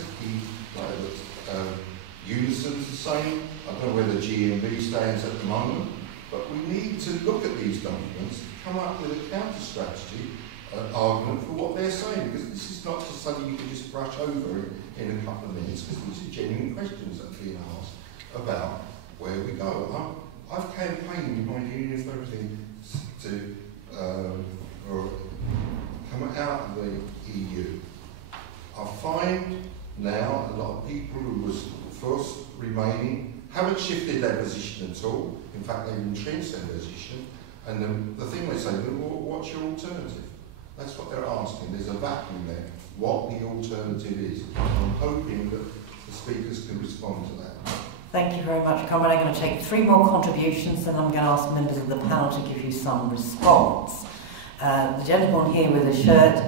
a key, Unison's the same. I don't know where the GMB stands at the moment, but we need to look at these documents, come up with a counter strategy, argument for what they're saying, because this is not just something you can just brush over in a couple of minutes, because these are genuine questions that are being asked about where we go. I've campaigned in my union for everything to come out of the EU. I find now a lot of people who was first remaining haven't shifted their position at all. In fact, they've entrenched their position. And the thing they say, well, what's your alternative? That's what they're asking. There's a vacuum there. What the alternative is. I'm hoping that the speakers can respond to that. Thank you very much, Comrade. I'm going to take 3 more contributions, and I'm going to ask members of the panel to give you some response. The gentleman here with a shirt,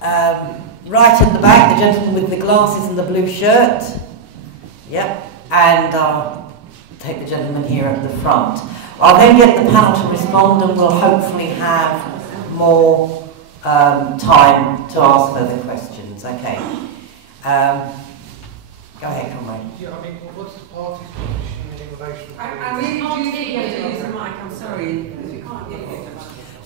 right at the back, the gentleman with the glasses and the blue shirt. Yep. And take the gentleman here at the front. I'll then get the panel to respond, and we'll hopefully have more time to ask further questions. Okay. Go ahead, Comrade. Yeah, I mean, what's the party's position in innovation? I really do think you have to use the mic, I'm sorry, because we can't get you.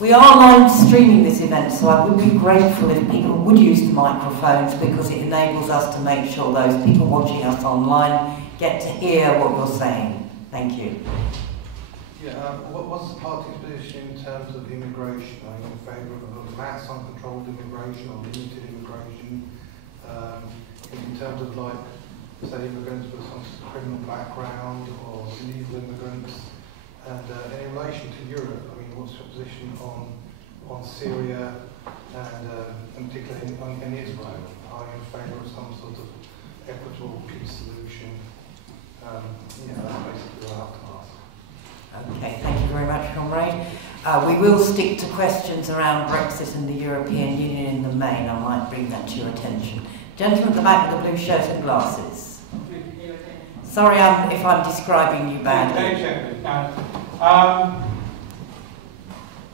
We are live streaming this event, so I would be grateful if people would use the microphones, because it enables us to make sure those people watching us online get to hear what you're saying. Thank you. Yeah, what's the party's position in terms of immigration? Are you in favour of mass uncontrolled immigration or limited immigration? In terms of, like, say, immigrants with some criminal background or illegal immigrants? And in relation to Europe, I mean, what's your position on Syria and particularly in Israel? Are you in favour of some sort of equitable peace solution? Yeah, that's basically what I have to ask. Okay, thank you very much, Comrade. We will stick to questions around Brexit and the European Union in the main. I might bring that to your attention. Gentleman at the back with the blue shirt and glasses. Sorry if I'm describing you badly. A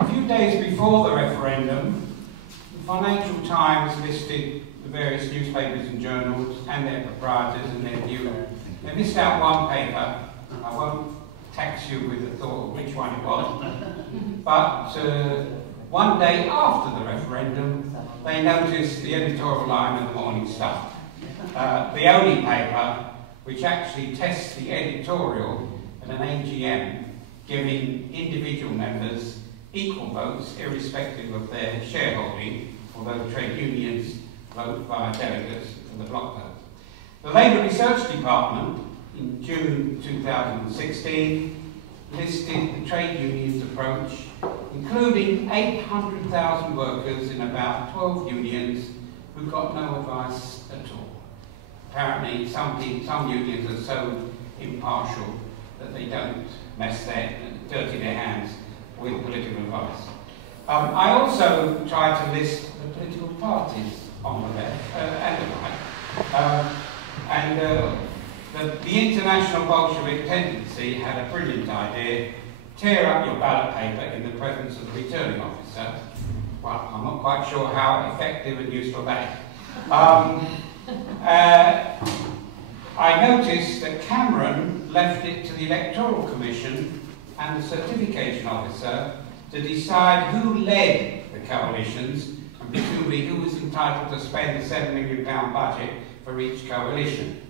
few days before the referendum, the Financial Times listed the various newspapers and journals and their proprietors and their view. They missed out one paper. I won't tax you with the thought of which one it was, but one day after the referendum, they noticed the editorial line of the Morning Star, the only paper which actually tests the editorial at an AGM, giving individual members equal votes irrespective of their shareholding, although trade unions vote via delegates for the block vote. The Labour Research Department in June 2016 listed the trade unions' approach, including 800,000 workers in about 12 unions who got no advice at all. Apparently, some unions are so impartial that they don't dirty their hands with political advice. I also tried to list the political parties on the left and the right. The International Bolshevik Tendency had a brilliant idea: tear up your ballot paper in the presence of the returning officer. Well, I'm not quite sure how effective and useful that is. I noticed that Cameron left it to the Electoral Commission and the certification officer to decide who led the coalitions and presumably who was entitled to spend the £7 million budget for each coalition.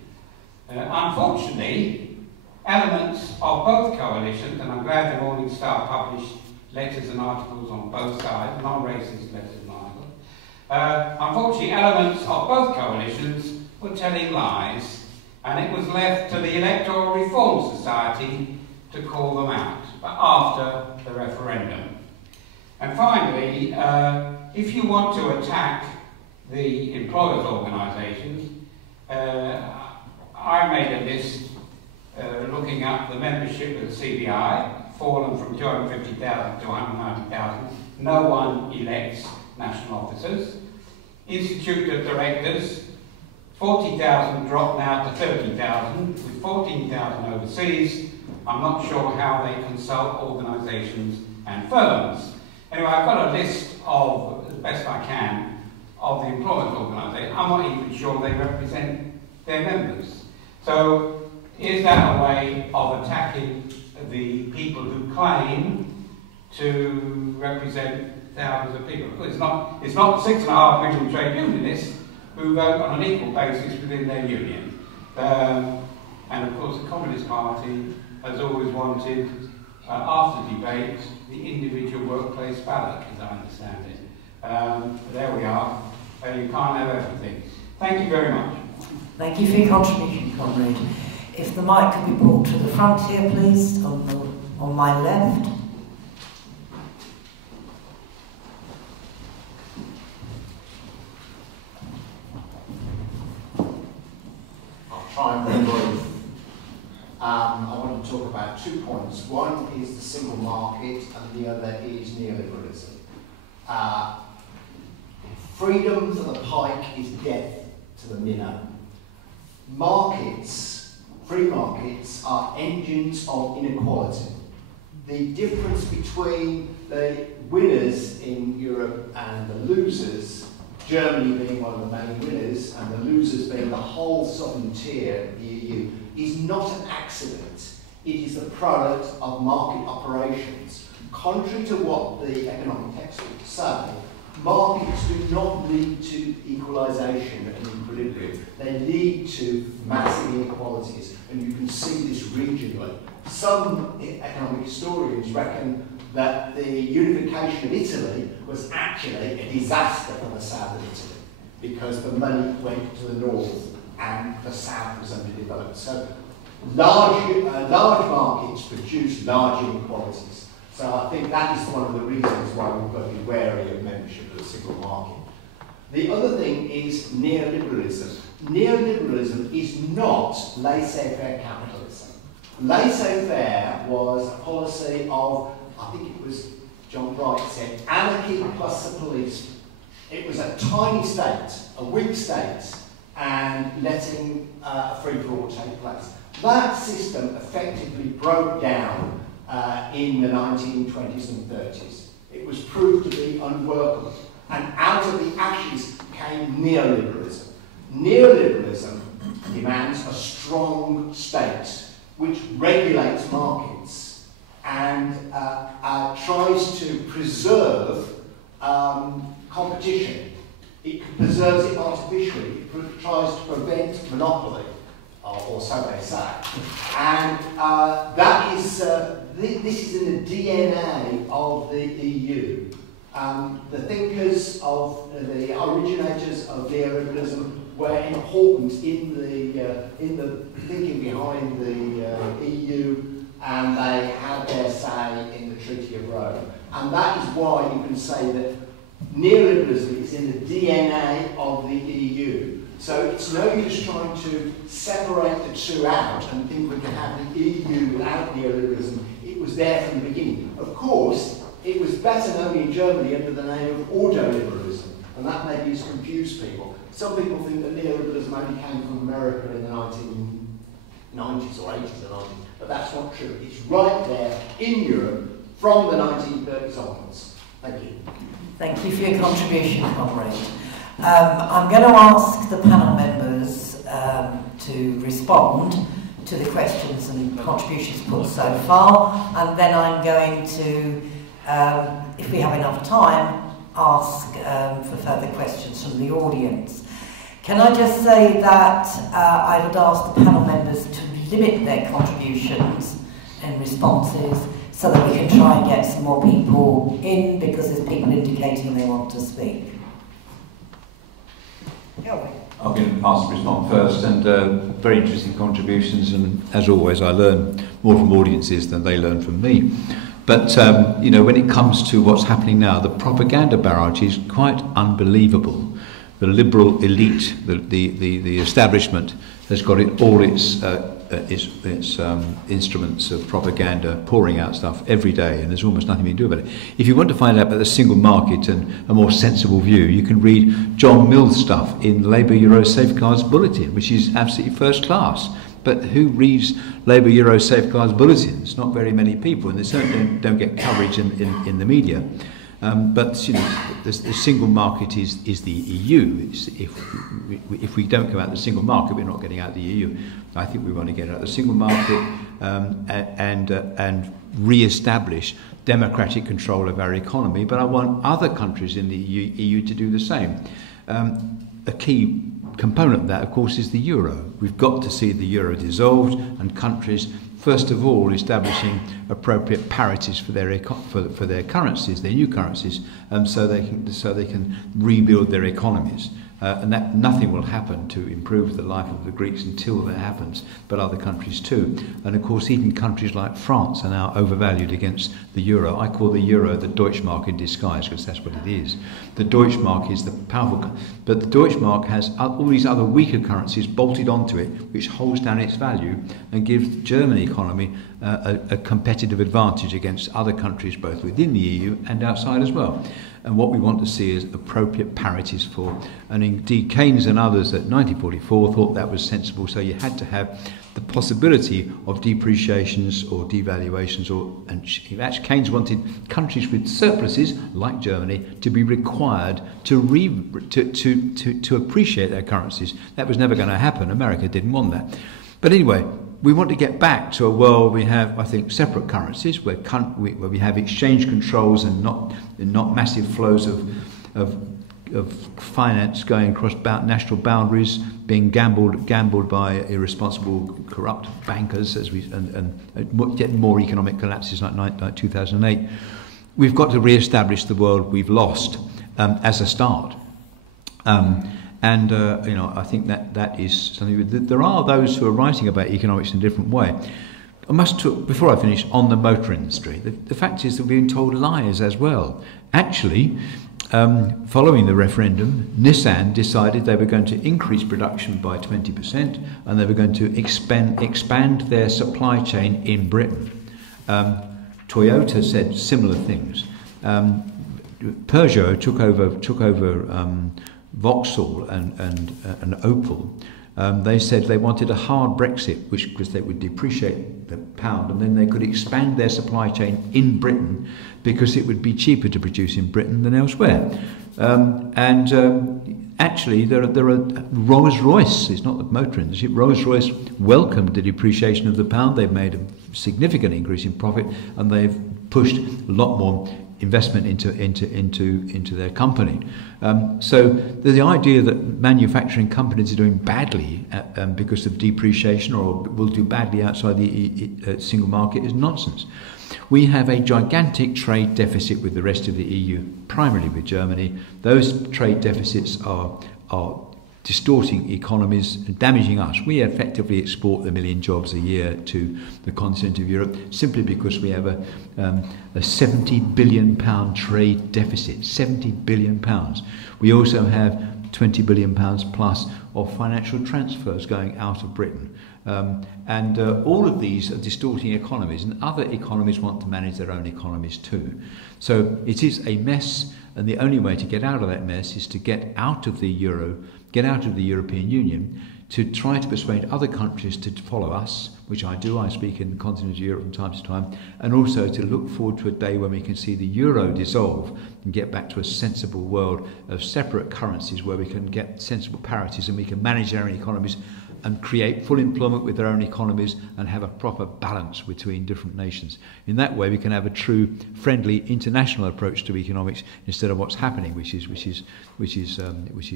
Unfortunately, elements of both coalitions, and I'm glad the Morning Star published letters and articles on both sides, non-racist letters and articles, unfortunately elements of both coalitions were telling lies, and it was left to the Electoral Reform Society to call them out, but after the referendum. And finally, if you want to attack the employers' organisations, I made a list looking up the membership of the CBI, fallen from 250,000 to 190,000. No one elects national officers. Institute of Directors, 40,000 dropped now to 30,000, with 14,000 overseas. I'm not sure how they consult organisations and firms. Anyway, I've got a list of, as best I can, of the employers' organisation. I'm not even sure they represent their members. So is that a way of attacking the people who claim to represent thousands of people? It's not the 6.5 million trade unionists who vote on an equal basis within their union. And of course the Communist Party has always wanted, after debate, the individual workplace ballot, as I understand it. But there we are. You can't have everything. Thank you very much. Thank you for your contribution, comrade. If the mic could be brought to the front here, please, on my left. I'll try and be brief. I want to talk about 2 points. One is the single market and the other is neoliberalism. Freedom for the pike is death to the minnow. Markets, free markets, are engines of inequality. The difference between the winners in Europe and the losers, Germany being one of the main winners and the losers being the whole southern tier of the EU, is not an accident. It is the product of market operations. Contrary to what the economic textbooks say, markets do not lead to equalisation and equilibrium. They lead to massive inequalities, and you can see this regionally. Some economic historians reckon that the unification of Italy was actually a disaster for the south of Italy, because the money went to the north and the south was underdeveloped. So large markets produce large inequalities. So I think that is one of the reasons why we've got to be wary of membership of the single market. The other thing is neoliberalism. Neoliberalism is not laissez-faire capitalism. Laissez-faire was a policy of, I think it was John Bright said, anarchy plus the police. It was a tiny state, a weak state, and letting a free-for-all take place. That system effectively broke down in the 1920s and 30s. It was proved to be unworkable. And out of the ashes came neoliberalism. Neoliberalism demands a strong state which regulates markets and tries to preserve competition. It preserves it artificially. It tries to prevent monopoly, or so they say. And that is, this is in the DNA of the EU. The thinkers of the originators of neoliberalism were important in the thinking behind the EU, and they had their say in the Treaty of Rome. And that is why you can say that neoliberalism is in the DNA of the EU. So it's no use trying to separate the two out and think we can have the EU without neoliberalism. It was there from the beginning. Of course, it was better known in Germany under the name of ordoliberalism, and that maybe has confused people. Some people think that neoliberalism only came from America in the 1990s or 80s or 90s, but that's not true. It's right there in Europe from the 1930s onwards. Thank you. Thank you for your contribution, comrade. I'm going to ask the panel members to respond to the questions and contributions put so far, and then I'm going to, if we have enough time, ask for further questions from the audience. Can I just say that I would ask the panel members to limit their contributions and responses so that we can try and get some more people in, because there's people indicating they want to speak. Kelvin. I've been asked to respond first, and very interesting contributions, and as always I learn more from audiences than they learn from me. But you know, when it comes to what's happening now, the propaganda barrage is quite unbelievable. The liberal elite, the establishment, has got it all its instruments of propaganda pouring out stuff every day, and there's almost nothing we can do about it. If you want to find out about the single market and a more sensible view, you can read John Mill's stuff in Labour Euro Safeguards Bulletin, which is absolutely first class. But who reads Labour Euro Safeguards Bulletins? Not very many people, and they certainly don't get coverage in the media. But you know, the single market is the EU. If we don't go out the single market, we're not getting out the EU. I think we want to get out the single market and re-establish democratic control of our economy. But I want other countries in the EU to do the same. A key component of that, of course, is the euro. We've got to see the euro dissolved, and countries, first of all, establishing appropriate parities for their currencies, their new currencies, so they can rebuild their economies. And that nothing will happen to improve the life of the Greeks until that happens, but other countries too. And of course, even countries like France are now overvalued against the euro. I call the euro the Deutschmark in disguise, because that's what it is. The Deutschmark is the powerful, but the Deutschmark has all these other weaker currencies bolted onto it, which holds down its value and gives the German economy a competitive advantage against other countries, both within the EU and outside as well. And what we want to see is appropriate parities for, and indeed Keynes and others at 1944 thought that was sensible, so you had to have the possibility of depreciations or devaluations, and actually Keynes wanted countries with surpluses, like Germany, to be required to appreciate their currencies. That was never going to happen. America didn't want that. But anyway, we want to get back to a world we have, I think, separate currencies where we have exchange controls and not massive flows of finance going across national boundaries, being gambled by irresponsible, corrupt bankers, and getting more economic collapses like 2008. We've got to re-establish the world we've lost as a start. You know, I think that is something. There are those who are writing about economics in a different way. I must talk, before I finish, on the motor industry. The fact is that we've been told lies as well. Actually, following the referendum, Nissan decided they were going to increase production by 20%, and they were going to expand their supply chain in Britain. Toyota said similar things. Peugeot took over Vauxhall and Opel. They said they wanted a hard Brexit, because they would depreciate the pound, and then they could expand their supply chain in Britain because it would be cheaper to produce in Britain than elsewhere. Actually, there are Rolls-Royce. It's not the motor industry. Rolls-Royce welcomed the depreciation of the pound. They've made a significant increase in profit, and they've pushed a lot more investment into their company. So the idea that manufacturing companies are doing badly because of depreciation, or will do badly outside the single market, is nonsense. We have a gigantic trade deficit with the rest of the EU, primarily with Germany. Those trade deficits are distorting economies and damaging us. We effectively export 1 million jobs a year to the continent of Europe simply because we have a £70 billion trade deficit. £70 billion. We also have £20 billion plus of financial transfers going out of Britain. All of these are distorting economies, and other economies want to manage their own economies too. So it is a mess, and the only way to get out of that mess is to get out of the euro, get out of the European Union, to try to persuade other countries to follow us, which I do. I speak in the continent of Europe from time to time, and also to look forward to a day when we can see the euro dissolve and get back to a sensible world of separate currencies where we can get sensible parities and we can manage our own economies and create full employment with their own economies and have a proper balance between different nations. In that way, we can have a true, friendly, international approach to economics instead of what's happening, which is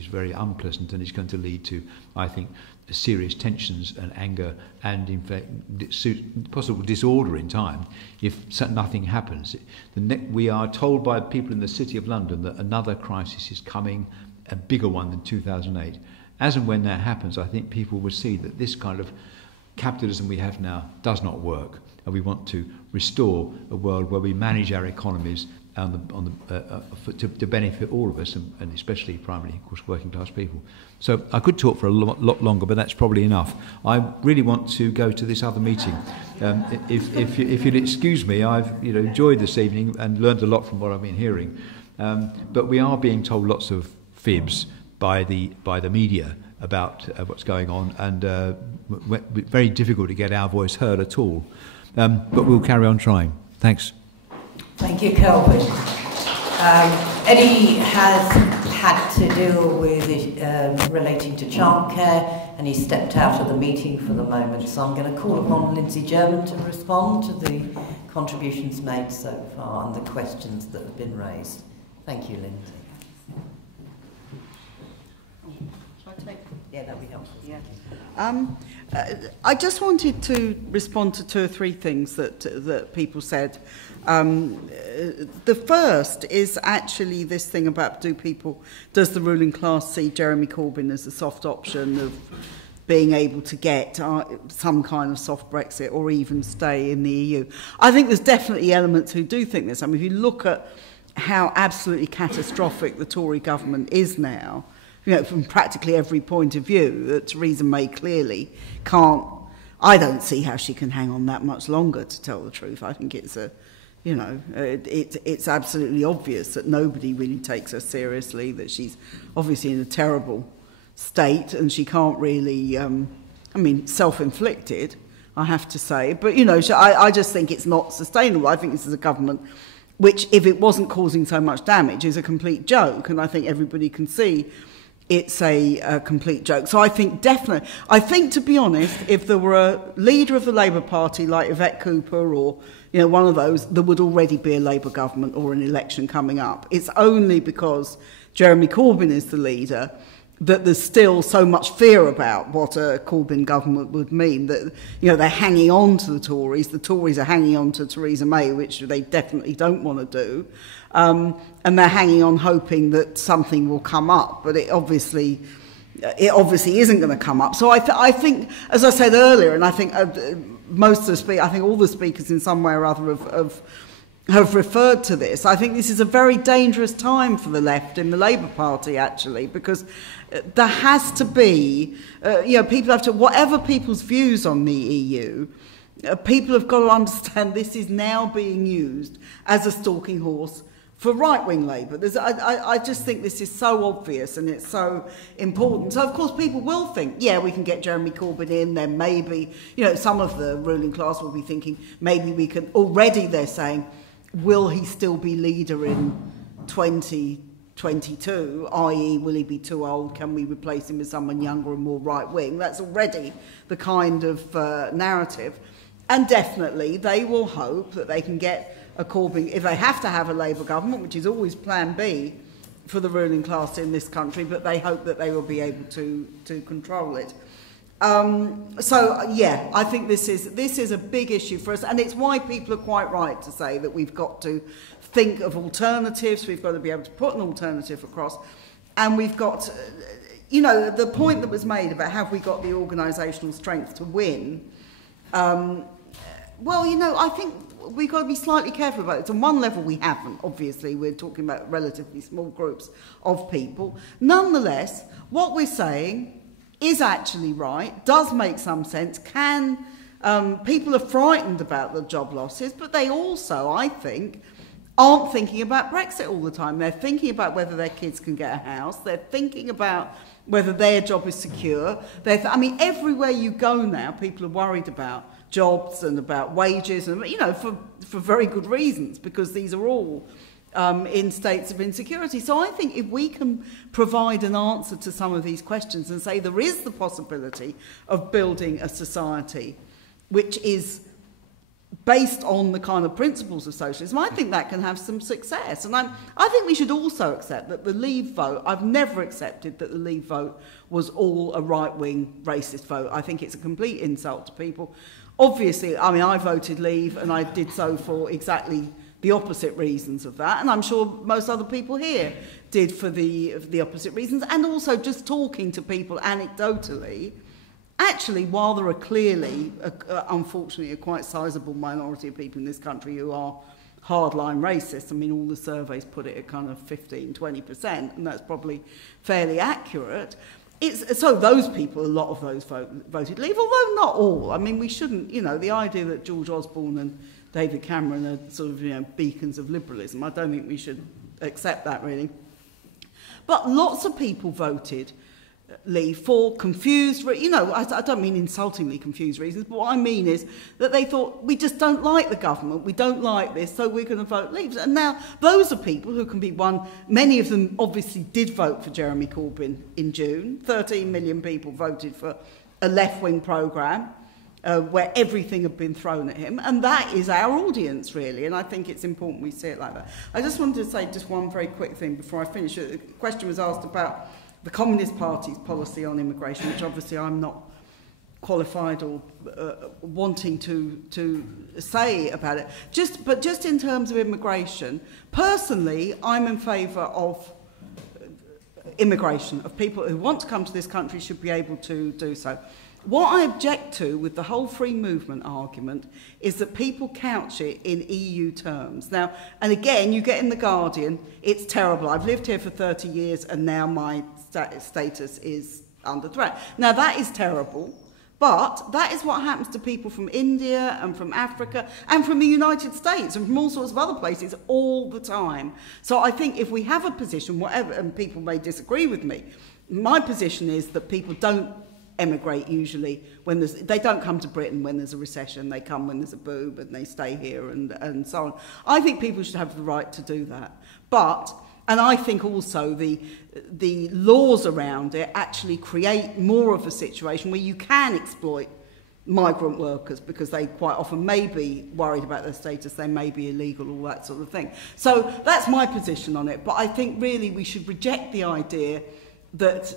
very unpleasant, and is going to lead to, I think, serious tensions and anger, and in fact, possible disorder in time if nothing happens. We are told by people in the City of London that another crisis is coming, a bigger one than 2008. As and when that happens, I think people will see that this kind of capitalism we have now does not work, and we want to restore a world where we manage our economies to benefit all of us, and especially, primarily, of course, working class people. So I could talk for a lot longer, but that's probably enough. I really want to go to this other meeting. If you'll excuse me, I've enjoyed this evening and learned a lot from what I've been hearing, but we are being told lots of fibs by the media about what's going on, and very difficult to get our voice heard at all. But we'll carry on trying. Thanks. Thank you, Kelvin. Eddie has had to deal with relating to childcare, and he stepped out of the meeting for the moment. So I'm going to call upon Lindsey German to respond to the contributions made so far and the questions that have been raised. Thank you, Lindsey. Shall I take? Yeah, that'd be helpful. Yeah. I just wanted to respond to 2 or 3 things that people said. The first is actually this thing about does the ruling class see Jeremy Corbyn as a soft option of being able to get some kind of soft Brexit or even stay in the EU? I think there's definitely elements who do think this. I mean, if you look at how absolutely catastrophic the Tory government is now, from practically every point of view, that Theresa May clearly can't. I don't see how she can hang on that much longer, to tell the truth. I think it's it's absolutely obvious that nobody really takes her seriously, that she's obviously in a terrible state and she can't really, self-inflicted, I have to say. But, I just think it's not sustainable. I think this is a government which, if it wasn't causing so much damage, is a complete joke. And I think everybody can see it's a complete joke. So I think definitely, to be honest, if there were a leader of the Labour Party like Yvette Cooper or, one of those, there would already be a Labour government or an election coming up. It's only because Jeremy Corbyn is the leader that there's still so much fear about what a Corbyn government would mean, that, they're hanging on to the Tories are hanging on to Theresa May, which they definitely don't want to do. And they're hanging on hoping that something will come up, but it obviously isn't going to come up. So I think, as I said earlier, and I think all the speakers in some way or other have referred to this, I think this is a very dangerous time for the left in the Labour Party, actually, because there has to be, people have to, whatever people's views on the EU, people have got to understand this is now being used as a stalking horse for right-wing Labour. I just think this is so obvious and it's so important. So, of course, people will think, yeah, we can get Jeremy Corbyn in, then maybe, some of the ruling class will be thinking, maybe we can, already they're saying, will he still be leader in 2022, i.e. will he be too old, can we replace him with someone younger and more right-wing? That's already the kind of narrative. And definitely they will hope that they can get a Corbyn, if they have to have a Labour government, which is always plan B for the ruling class in this country, but they hope that they will be able to control it. I think this is a big issue for us, and it's why people are quite right to say that we've got to think of alternatives, we've got to be able to put an alternative across, and we've got, the point that was made about have we got the organisational strength to win, I think we've got to be slightly careful about it. On one level we haven't, obviously, we're talking about relatively small groups of people. Nonetheless, what we're saying is actually right, does make some sense, people are frightened about the job losses, but they also, I think, aren't thinking about Brexit all the time. They're thinking about whether their kids can get a house, they're thinking about whether their job is secure. Everywhere you go now, people are worried about jobs and about wages, and for very good reasons, because these are all in states of insecurity. So I think if we can provide an answer to some of these questions and say there is the possibility of building a society which is based on the kind of principles of socialism, I think that can have some success. And I think we should also accept that the Leave vote, I've never accepted that the Leave vote was all a right-wing racist vote. I think it's a complete insult to people. Obviously, I voted Leave, and I did so for exactly the opposite reasons of that, and I'm sure most other people here did for the opposite reasons. And also just talking to people anecdotally, actually, while there are clearly, unfortunately, a quite sizable minority of people in this country who are hardline racist, all the surveys put it at kind of 15-20%, and that's probably fairly accurate. So those people, a lot of those voted Leave, although not all. We shouldn't, the idea that George Osborne and David Cameron are sort of, beacons of liberalism, I don't think we should accept that, really. But lots of people voted leave for confused, I don't mean insultingly confused reasons, but what I mean is that they thought, we just don't like the government, we don't like this, so we're going to vote leave. And now those are people who can be won. Many of them obviously did vote for Jeremy Corbyn in June. 13 million people voted for a left-wing programme where everything had been thrown at him, and that is our audience, really, and I think it's important we see it like that. I just wanted to say just one very quick thing before I finish. A question was asked about the Communist Party's policy on immigration, which obviously I'm not qualified or wanting to say about it. But just in terms of immigration, personally, I'm in favour of immigration, of people who want to come to this country should be able to do so. What I object to with the whole free movement argument is that people couch it in EU terms. Now, and again, you get in The Guardian, it's terrible. I've lived here for 30 years and now my status is under threat. Now, that is terrible, but that is what happens to people from India and from Africa and from the United States and from all sorts of other places all the time. So I think if we have a position, whatever, and people may disagree with me, my position is that people don't emigrate usually when they don't come to Britain when there's a recession, they come when there's a boom and they stay here and so on. I think people should have the right to do that. And I think also the laws around it actually create more of a situation where you can exploit migrant workers because they quite often may be worried about their status, they may be illegal, all that sort of thing. So that's my position on it. But I think really we should reject the idea that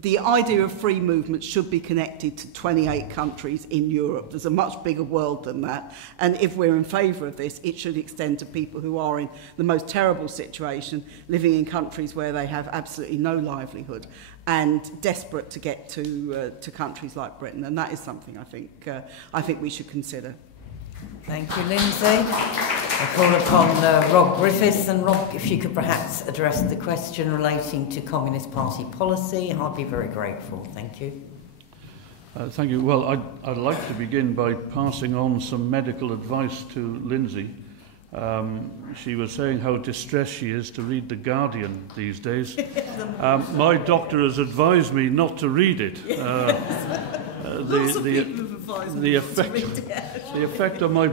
the idea of free movement should be connected to 28 countries in Europe. There's a much bigger world than that. And if we're in favour of this, it should extend to people who are in the most terrible situation, living in countries where they have absolutely no livelihood and desperate to get to countries like Britain. And that is something I think we should consider. Thank you, Lindsay. I call upon Rob Griffiths, and Rob, if you could perhaps address the question relating to Communist Party policy, I'd be very grateful. Thank you. Thank you. Well, I'd like to begin by passing on some medical advice to Lindsay. She was saying how distressed she is to read The Guardian these days. My doctor has advised me not to read it. The effect on my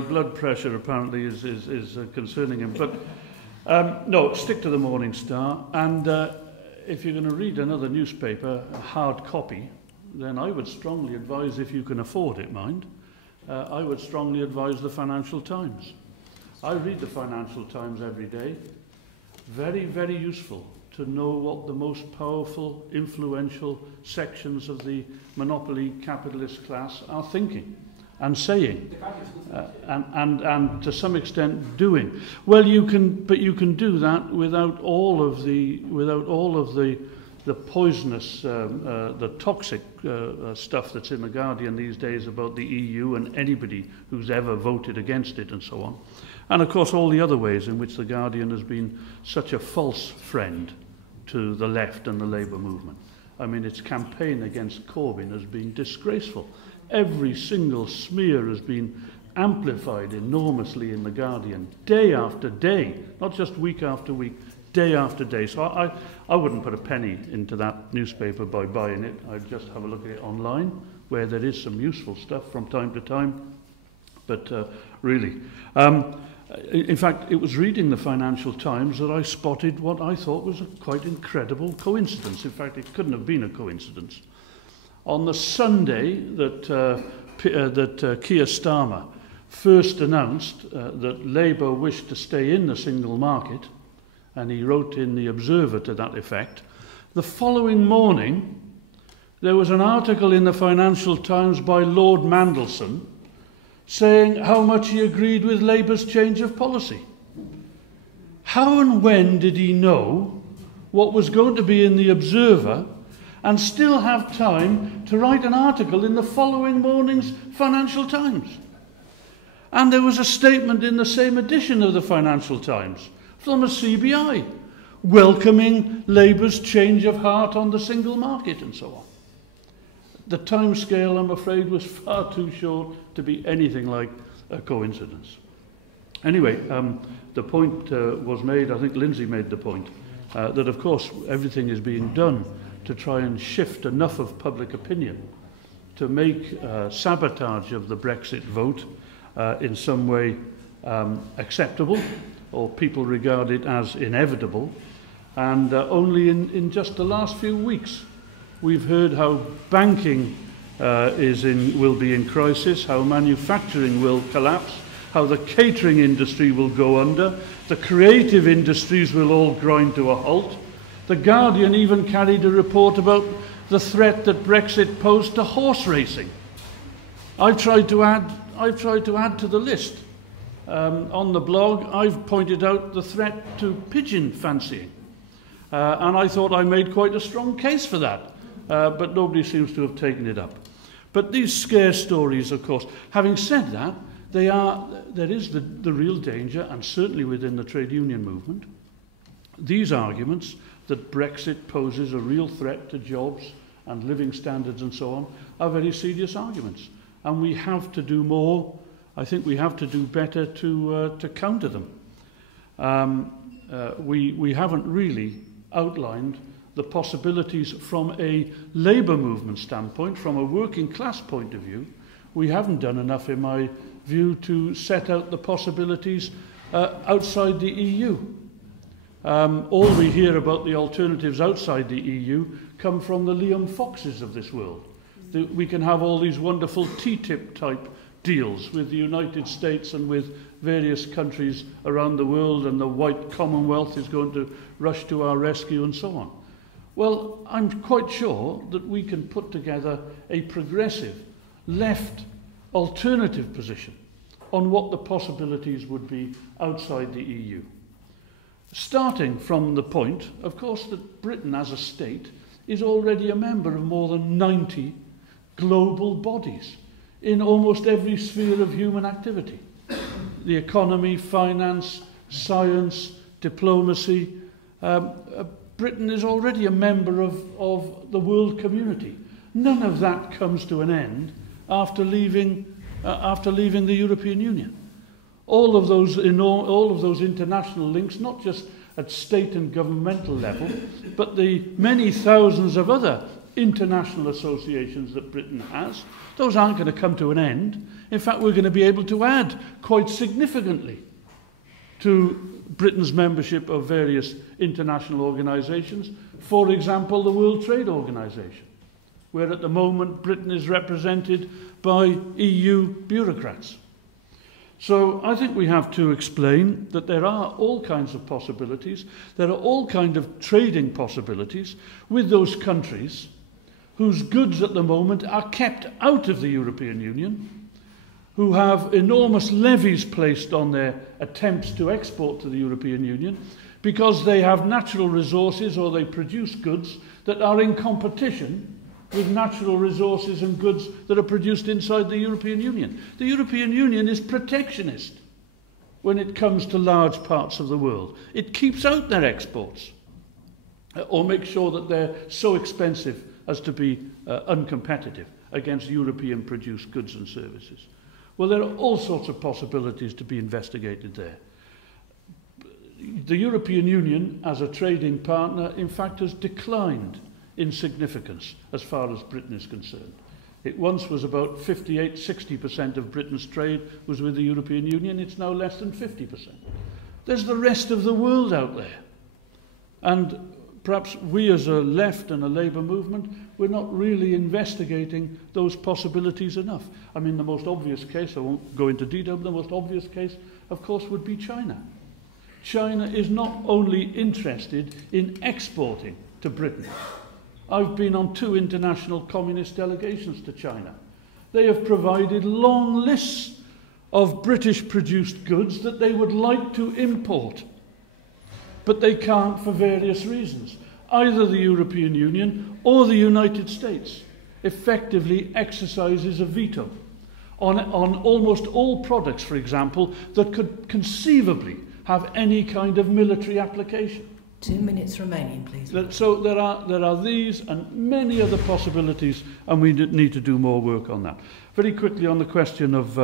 blood pressure apparently is concerning him. But no, stick to the Morning Star. And if you're going to read another newspaper, a hard copy, then I would strongly advise, if you can afford it, mind, I would strongly advise the Financial Times. I read the Financial Times every day. Very, very useful to know what the most powerful, influential sections of the monopoly capitalist class are thinking and saying, and to some extent doing. Well, but you can do that without all of the poisonous, the toxic stuff that's in The Guardian these days about the EU and anybody who's ever voted against it and so on. And of course all the other ways in which The Guardian has been such a false friend to the left and the Labour movement. I mean, its campaign against Corbyn has been disgraceful. Every single smear has been amplified enormously in The Guardian, day after day, not just week after week, day after day. So I wouldn't put a penny into that newspaper by buying it. I'd just have a look at it online, where there is some useful stuff from time to time. But really, in fact, it was reading the Financial Times that I spotted what I thought was a quite incredible coincidence. In fact, it couldn't have been a coincidence. On the Sunday that Keir Starmer first announced that Labour wished to stay in the single market, and he wrote in the Observer to that effect, the following morning there was an article in the Financial Times by Lord Mandelson saying how much he agreed with Labour's change of policy. How and when did he know what was going to be in the Observer and still have time to write an article in the following morning's Financial Times? And there was a statement in the same edition of the Financial Times from the CBI welcoming Labour's change of heart on the single market and so on. The time scale, I'm afraid, was far too short to be anything like a coincidence. Anyway, the point was made, I think Lindsay made the point, that of course everything is being done to try and shift enough of public opinion to make sabotage of the Brexit vote in some way acceptable, or people regard it as inevitable. And only in just the last few weeks we've heard how banking will be in crisis, how manufacturing will collapse, how the catering industry will go under, the creative industries will all grind to a halt. The Guardian even carried a report about the threat that Brexit posed to horse racing. I've tried to add to the list. On the blog, I've pointed out the threat to pigeon fancying. And I thought I made quite a strong case for that. But nobody seems to have taken it up. But these scare stories, of course, having said that, there is the real danger, and certainly within the trade union movement, these arguments that Brexit poses a real threat to jobs and living standards and so on are very serious arguments. And we have to do more. I think we have to do better to counter them. We haven't really outlined the possibilities from a labour movement standpoint, from a working class point of view. We haven't done enough, in my view, to set out the possibilities outside the EU. All we hear about the alternatives outside the EU come from the Liam Foxes of this world. We can have all these wonderful TTIP type deals with the United States and with various countries around the world, and the white Commonwealth is going to rush to our rescue and so on. Well, I'm quite sure that we can put together a progressive, left, alternative position on what the possibilities would be outside the EU. Starting from the point, of course, that Britain as a state is already a member of more than 90 global bodies in almost every sphere of human activity. The economy, finance, science, diplomacy. Britain is already a member of the world community. None of that comes to an end after leaving the European Union. All of those international links, not just at state and governmental level, but the many thousands of other international associations that Britain has, those aren't going to come to an end. In fact, we're going to be able to add quite significantly to Britain's membership of various international organisations. For example, the World Trade Organization, where at the moment Britain is represented by EU bureaucrats. So I think we have to explain that there are all kinds of possibilities, there are all kinds of trading possibilities with those countries whose goods at the moment are kept out of the European Union, who have enormous levies placed on their attempts to export to the European Union because they have natural resources or they produce goods that are in competition with natural resources and goods that are produced inside the European Union. The European Union is protectionist when it comes to large parts of the world. It keeps out their exports or makes sure that they're so expensive as to be uncompetitive against European-produced goods and services. Well, there are all sorts of possibilities to be investigated there. The European Union, as a trading partner, in fact, has declined in significance as far as Britain is concerned. It once was about 58-60% of Britain's trade was with the European Union. It's now less than 50%. There's the rest of the world out there. And perhaps we as a left and a labour movement, we're not really investigating those possibilities enough. I mean, the most obvious case, I won't go into detail, but the most obvious case, of course, would be China. China is not only interested in exporting to Britain. I've been on 2 international communist delegations to China. They have provided long lists of British-produced goods that they would like to import, but they can't for various reasons. Either the European Union or the United States effectively exercises a veto on almost all products, for example, that could conceivably have any kind of military application. 2 minutes remaining, please. So there are these and many other possibilities, and we need to do more work on that. Very quickly on the question of,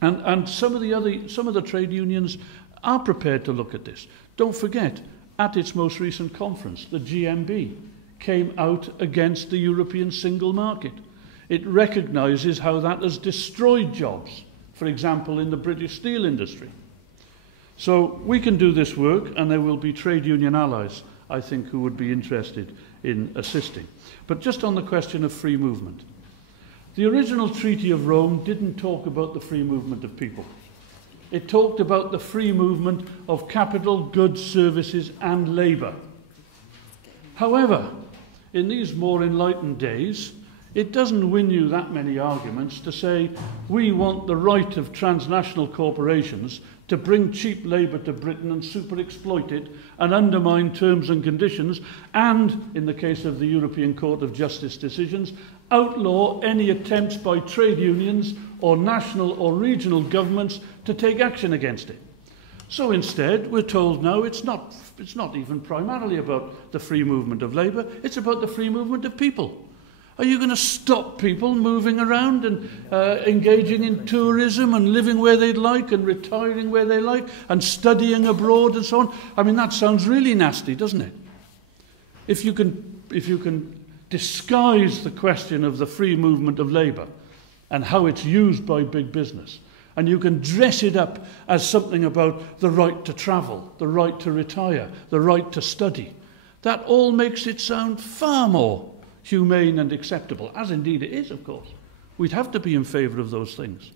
and some of the trade unions are prepared to look at this. Don't forget, at its most recent conference, the GMB came out against the European single market. It recognises how that has destroyed jobs, for example, in the British steel industry. So we can do this work, and there will be trade union allies, I think, who would be interested in assisting. But just on the question of free movement. The original Treaty of Rome didn't talk about the free movement of people. It talked about the free movement of capital, goods, services, and labour. However, in these more enlightened days, it doesn't win you that many arguments to say we want the right of transnational corporations to bring cheap labour to Britain and super-exploit it and undermine terms and conditions and, in the case of the European Court of Justice decisions, outlaw any attempts by trade unions or national or regional governments to take action against it. So instead, we're told now it's not even primarily about the free movement of labour, it's about the free movement of people. Are you going to stop people moving around and engaging in tourism and living where they'd like and retiring where they like and studying abroad and so on? I mean, that sounds really nasty, doesn't it? If you can disguise the question of the free movement of labour and how it's used by big business, and you can dress it up as something about the right to travel, the right to retire, the right to study, that all makes it sound far more humane and acceptable, as indeed it is, of course. We'd have to be in favour of those things.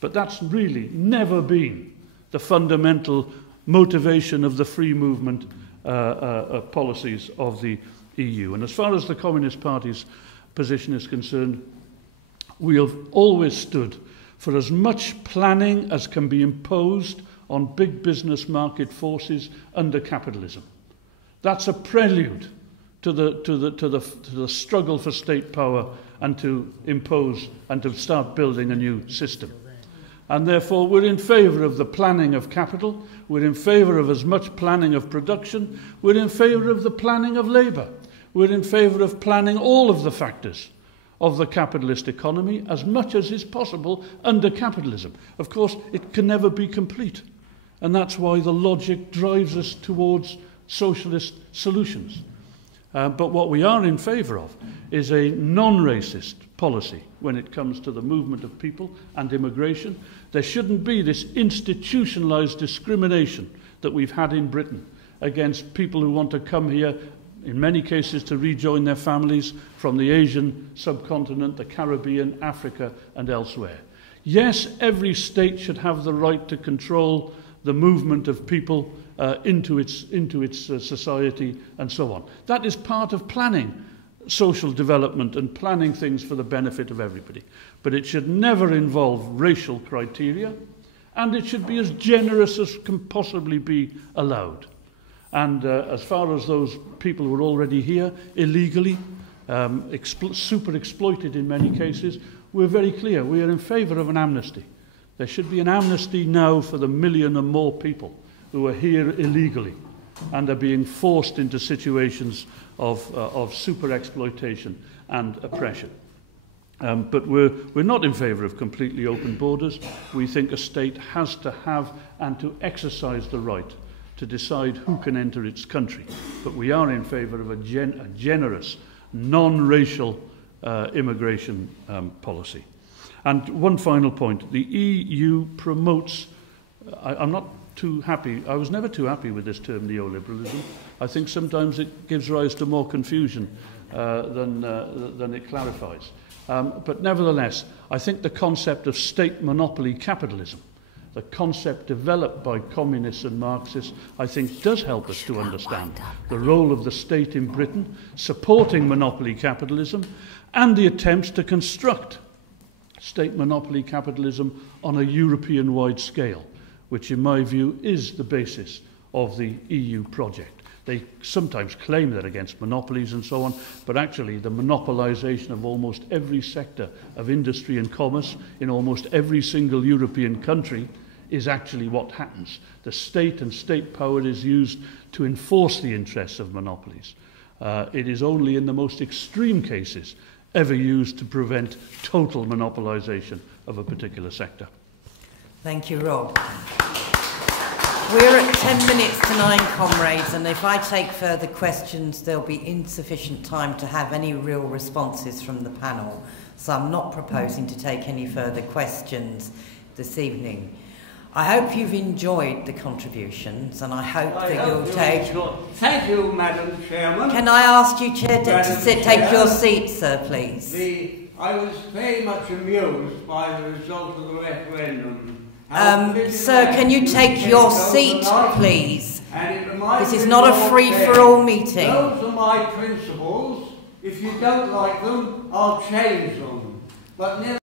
But that's really never been the fundamental motivation of the free movement policies of the EU. And as far as the Communist Party's position is concerned, we have always stood for as much planning as can be imposed on big business market forces under capitalism. That's a prelude to the struggle for state power and to impose and to start building a new system. And therefore we're in favour of the planning of capital, we're in favour of as much planning of production, we're in favour of the planning of labour, we're in favour of planning all of the factors of the capitalist economy as much as is possible under capitalism. Of course, it can never be complete, and that's why the logic drives us towards socialist solutions. But what we are in favour of is a non-racist policy when it comes to the movement of people and immigration. There shouldn't be this institutionalised discrimination that we've had in Britain against people who want to come here, in many cases to rejoin their families from the Asian subcontinent, the Caribbean, Africa and elsewhere. Yes, every state should have the right to control the movement of people into its society and so on. That is part of planning social development and planning things for the benefit of everybody. But it should never involve racial criteria, and it should be as generous as can possibly be allowed. And as far as those people who are already here illegally, super exploited in many cases, we're very clear. We are in favour of an amnesty. There should be an amnesty now for the 1 million or more people who are here illegally and are being forced into situations of super exploitation and oppression. But we're not in favour of completely open borders. We think a state has to have and to exercise the right to decide who can enter its country. But we are in favour of a generous, non-racial immigration policy. And one final point. The EU promotes... I'm not too happy. I was never too happy with this term, neoliberalism. I think sometimes it gives rise to more confusion than it clarifies. But nevertheless, I think the concept of state monopoly capitalism, the concept developed by communists and Marxists, I think does help us to understand the role of the state in Britain, supporting monopoly capitalism, and the attempts to construct state monopoly capitalism on a European-wide scale, which in my view is the basis of the EU project. They sometimes claim they're against monopolies and so on, but actually the monopolisation of almost every sector of industry and commerce in almost every single European country is actually what happens. The state and state power is used to enforce the interests of monopolies. It is only in the most extreme cases ever used to prevent total monopolisation of a particular sector. Thank you, Rob. We're at 10 minutes to 9, comrades, and if I take further questions, there'll be insufficient time to have any real responses from the panel. So I'm not proposing to take any further questions this evening. I hope you've enjoyed the contributions, and I hope that you'll take... Thank you, Madam Chairman. Can I ask you, Chair, to take your seat, sir, please? I was very much amused by the result of the referendum. Sir, can you take your seat, please? This is not a free-for-all meeting. Those are my principles. If you don't like them, I'll change them. But